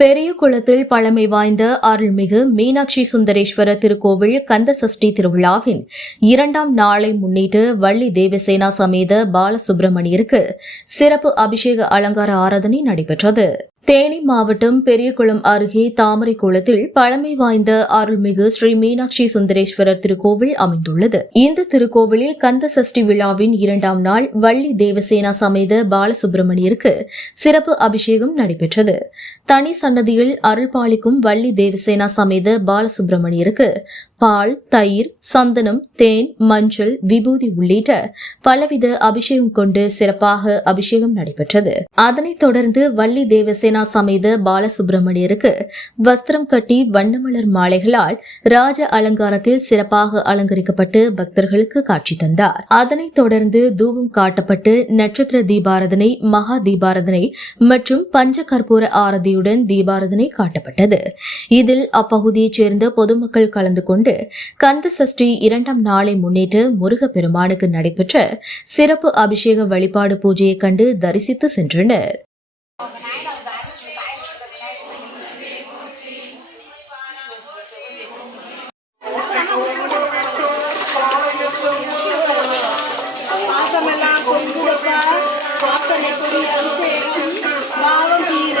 பெரிய குளத்தில் பழமை வாய்ந்த அருள்மிகு மீனாட்சி சுந்தரேஸ்வர திருக்கோவில் கந்த சஷ்டி திருவிழாவின் இரண்டாம் நாளை முன்னிட்டு வள்ளி தேவசேனா சமேத பாலசுப்பிரமணியருக்கு சிறப்பு அபிஷேக அலங்கார ஆராதனை நடைபெற்றது. தேனி மாவட்டம் பெரியகுளம் அருகே தாமரை குளத்தில் பழமை வாய்ந்த அருள்மிகு ஸ்ரீ மீனாட்சி சுந்தரேஸ்வரர் திருக்கோவில் அமைந்துள்ளது. இந்த திருக்கோவிலில் கந்த சஷ்டி விழாவின் இரண்டாம் நாள் வள்ளி தேவசேனா சமேத பாலசுப்பிரமணியருக்கு சிறப்பு அபிஷேகம் நடைபெற்றது. தனி சன்னதியில் அருள் பாலிக்கும் வள்ளி தேவசேனா சமேத பாலசுப்பிரமணியருக்கு பால் தயிர் சந்தனம் தேன் மஞ்சள் விபூதி உள்ளிட்ட பலவித அபிஷேகம் கொண்டு சிறப்பாக அபிஷேகம் நடைபெற்றது. அதனைத் தொடர்ந்து வள்ளி தேவசேனா சமேத பாலசுப்பிரமணியருக்கு வஸ்திரம் கட்டி வண்ணமலர் மாலைகளால் ராஜ அலங்காரத்தில் சிறப்பாக அலங்கரிக்கப்பட்டு பக்தர்களுக்கு காட்சி தந்தார். அதனைத் தொடர்ந்து தூபம் காட்டப்பட்டு நட்சத்திர தீபாரதனை மகா தீபாரதனை மற்றும் பஞ்ச கற்பூர ஆரதியுடன் தீபாரதனை காட்டப்பட்டது இதில் அப்பகுதியைச் சேர்ந்த பொதுமக்கள் கலந்து கொண்டு கந்த சஷ்டி இரண்டாம் நாளை முன்னிட்டு முருகப்பெருமானுக்கு நடைபெற்ற சிறப்பு அபிஷேக வழிபாடு பூஜையை கண்டு தரிசித்து சென்றனர் பாசமெல்லாம் கொஞ்சப்பா பாசனை கொடி அபிஷேகம் பாவம் தீர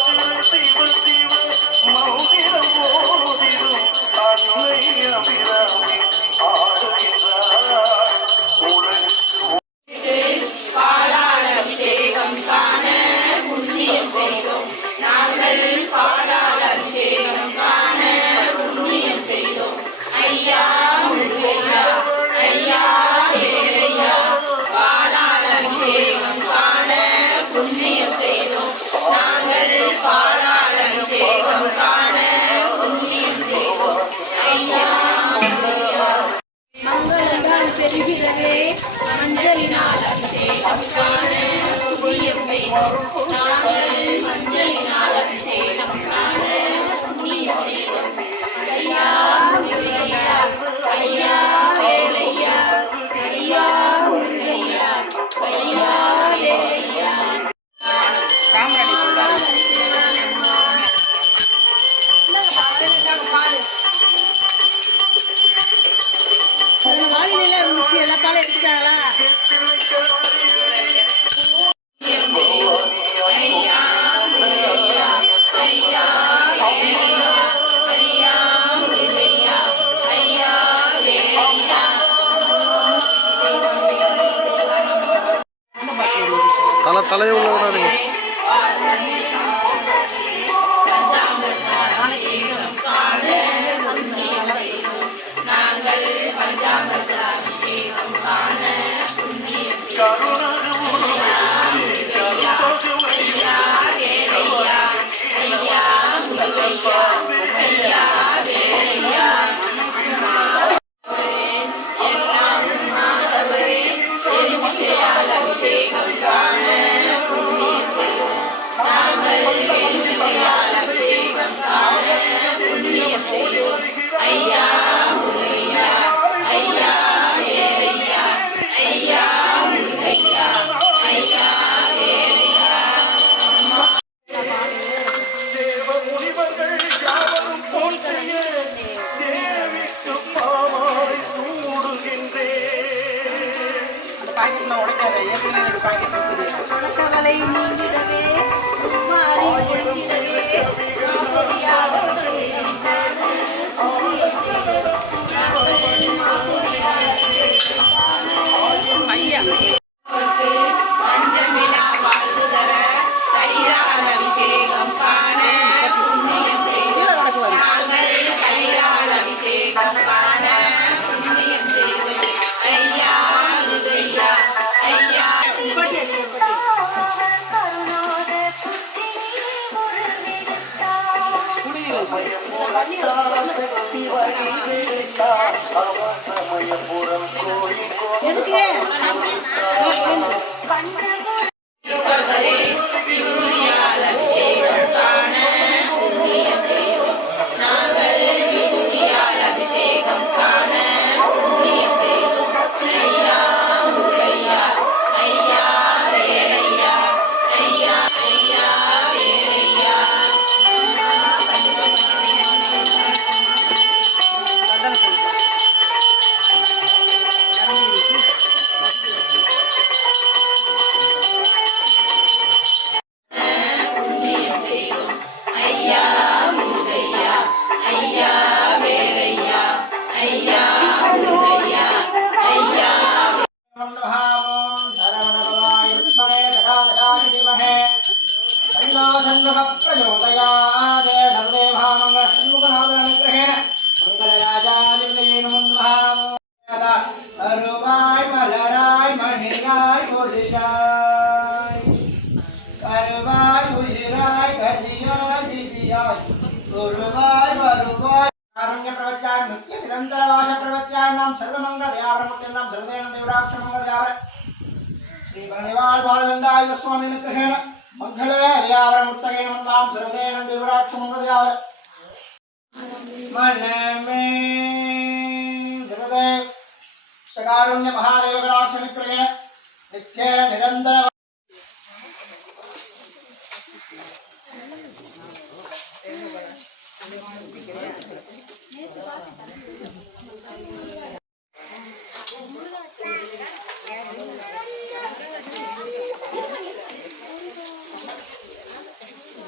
உலக பாடு வாளில இருந்துச்சு எல்லா பாலும் எடுத்துட்டாங்களா? తలై ఉన్న பாக்கெட்லாம் உடைக்காத. ஏற்கனவே ரெண்டு பாக்கெட் இருக்குது மனக்கவலை நீங்கிடவே மாறி ஒழுங்கிடவே Thank you. எதுக்கு அருவாய் எல்லாம் சர்வமங்கல தயாபிரமத்தெல்லாம் சர்வதேனந்தேவராட்சமங்களாவ ஸ்ரீ பரணிவால் பாலதண்டாயுத சுவாமிகளுக்கு ஹேன மங்களே தயாபிரமுத்தகை நந்தாம் சர்வதேனந்தேவராட்சமங்களாவ மனமே சர்வதே ஸ்டகாருண்ய மகாதேவகளாட்சமிக்கிறேன் நித்திய நிரந்தர நேற்று